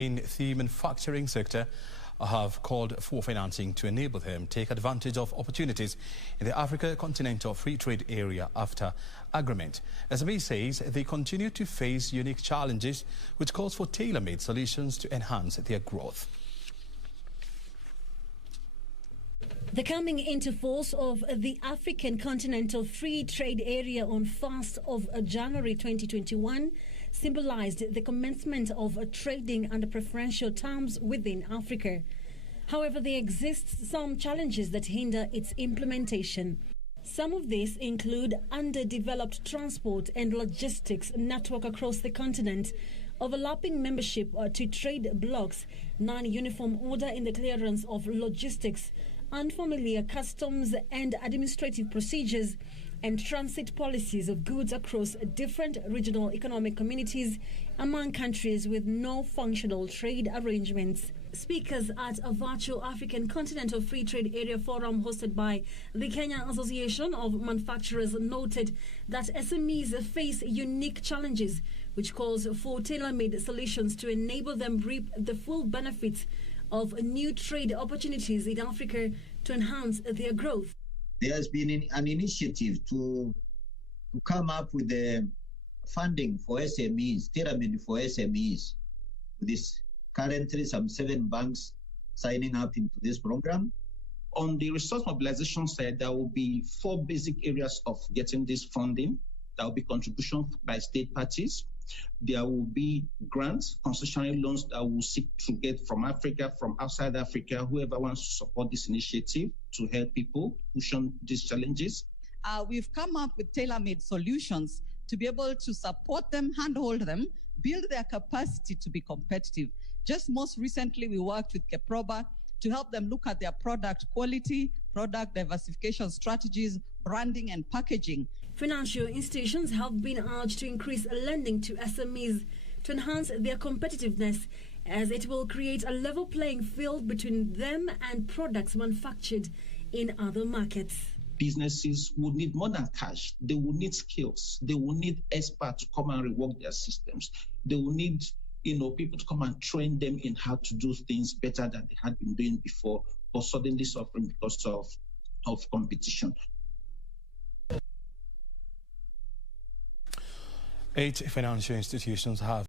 in the manufacturing sector have called for financing to enable them take advantage of opportunities in the Africa Continental Free Trade Area after agreement. SMEs says they continue to face unique challenges, which calls for tailor-made solutions to enhance their growth. The coming into force of the African Continental Free Trade Area on 1st of January 2021 symbolized the commencement of trading under preferential terms within Africa. However, there exist some challenges that hinder its implementation. Some of these include underdeveloped transport and logistics network across the continent, overlapping membership to trade blocs, non-uniform order in the clearance of logistics, unfamiliar customs and administrative procedures, and transit policies of goods across different regional economic communities among countries with no functional trade arrangements. Speakers at a virtual African Continental Free Trade Area forum hosted by the Kenya Association of Manufacturers noted that SMEs face unique challenges, which calls for tailor-made solutions to enable them reap the full benefits of new trade opportunities in Africa to enhance their growth. There has been an initiative to come up with the funding for SMEs, tailor-made for SMEs. This currently some 7 banks signing up into this program. On the resource mobilization side, there will be 4 basic areas of getting this funding. There will be contribution by state parties. There will be grants, concessionary loans that will seek to get from Africa, from outside Africa, whoever wants to support this initiative to help people push on these challenges. We've come up with tailor-made solutions to be able to support them, handhold them, build their capacity to be competitive. Just most recently, we worked with Keproba to help them look at their product quality, product diversification strategies, branding and packaging. Financial institutions have been urged to increase lending to SMEs to enhance their competitiveness, as it will create a level playing field between them and products manufactured in other markets. Businesses will need more than cash. They will need skills. They will need experts to come and rework their systems. They will need people to come and train them in how to do things better than they had been doing before, or suddenly suffering because of competition. 8 financial institutions have